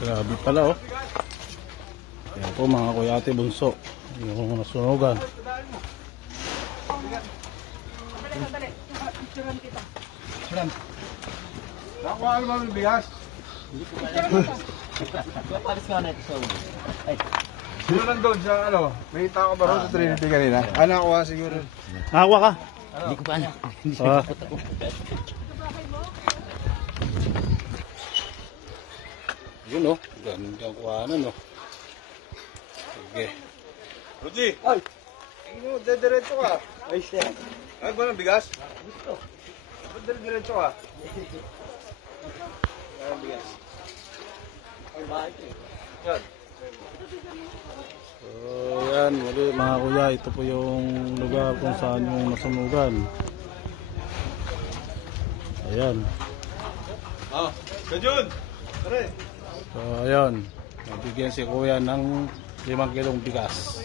Grabe pala oh. Yan po mga kuya ate bunso. Yung nasunugan. Nakuha ka ba ng bigas? Papalis nga na ito sa ulo. Ay. Sino nandun sa ano? May tao ba rin sa Trinity kanina? Nakuha siguro. Nakakuha ka? Hindi ko pa alam. Yun oh. Gandang kuhanan oh. Sige. Rudy! Ay! Diretso ka. Ay, siya. Ay ba ng bigas? Gusto. Diretso ka. Ay ng bigas. Ay, bakit eh? Yan. So yan muli mga kuya. Ito po yung lugar kung saan yung nasunugan. Ayan. Kajun! Tara! So ayan. Nabigyan si kuya ng 5 kilong bigas.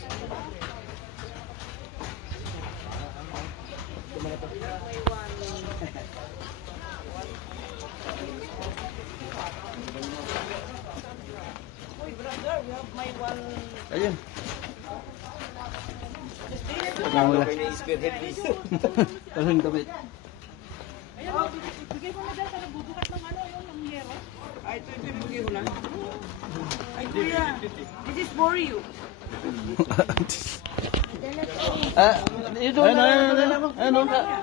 Ayun. Wala. Anong damit? Bigay ko na dyan sa nagbubukat ng ano, yung hero. Ay, ito yung bigay ko na. Ay, kuya, this is for you. Ito na.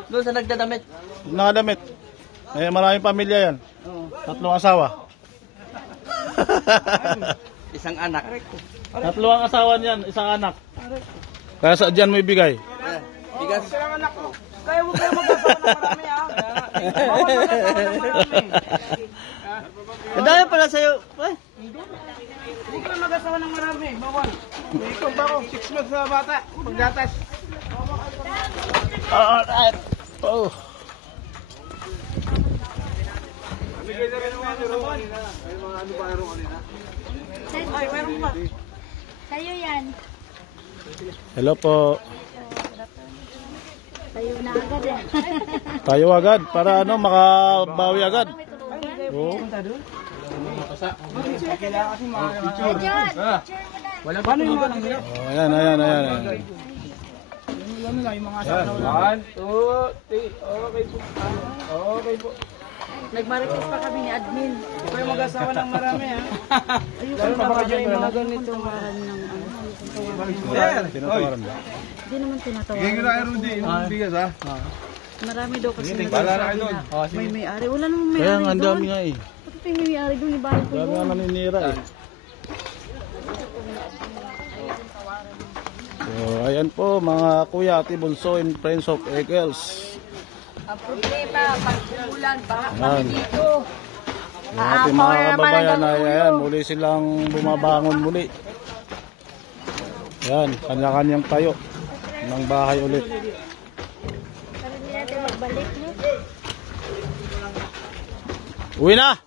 Doon sa nagdadamit. Nakadamit. Maraming pamilya yan. 3 asawa. Isang anak. 3 ang asawa niyan, 1 anak. Kaya sa dyan mo ibigay. Bigas. Ang anak ko. Kaya huwag kayo mag-asawa ng marami, ha? Bawal mag-asawa ng marami. Ang dami pala sa'yo. Ay. Hindi kayo mag-asawa ng marami. Bawal. May ikot ako. 6 months na bata. Paggatas. Alright. Oh. Bigay na rin ng mga ano kanina. Ay mga ano ba ano kanina? Ay, meron pa. Sa'yo yan. Hello po. Sa'yo na agad eh. Tayo agad para ano makabawi agad. Oo. Wala pa rin ba ng Oh, ayan. Yan. 1, 2, 3. Okay po. Okay po. Nagmarites pa kami ni admin. Huwag kayo mag-asawa ng marami ha. Ayun pa ba kayo mga ganito maran ng ano. Tinatawaran ba? Hindi naman Bigay ko tinatawaran. na kay Rudy. Yung bigas ha. Marami daw kasi Bala na kayo doon. may may-ari. Wala namang may-ari Kaya nga ang doon. dami nga eh. Pati may may-ari doon, ibalik ko Dami nga doon. naninira eh. So ayan po mga kuya ate bunso and friends of Eagles. Ang problema, pag umulan, baka Ayan. dito. Yung ating mga kababayan ay ayan, muli silang bumabangon muli. Ayan, kanya-kanyang tayo ng bahay ulit. Para hindi natin magbalik, no? Uwi na!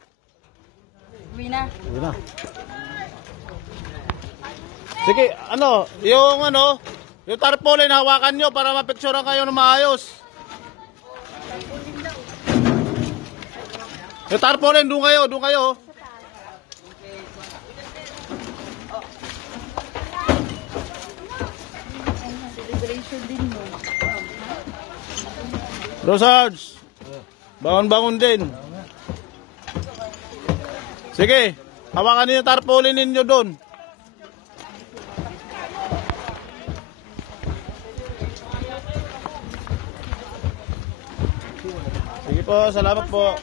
Uwi na. Uwi na. Sige, yung tarpaulin hawakan nyo para mapicturean kayo ng maayos. Yung tarpaulin, doon kayo. Celebration din mo. Rosards, bangon-bangon din. Sige, hawakan niyo yung tarpaulin ninyo doon. Sige po, salamat po.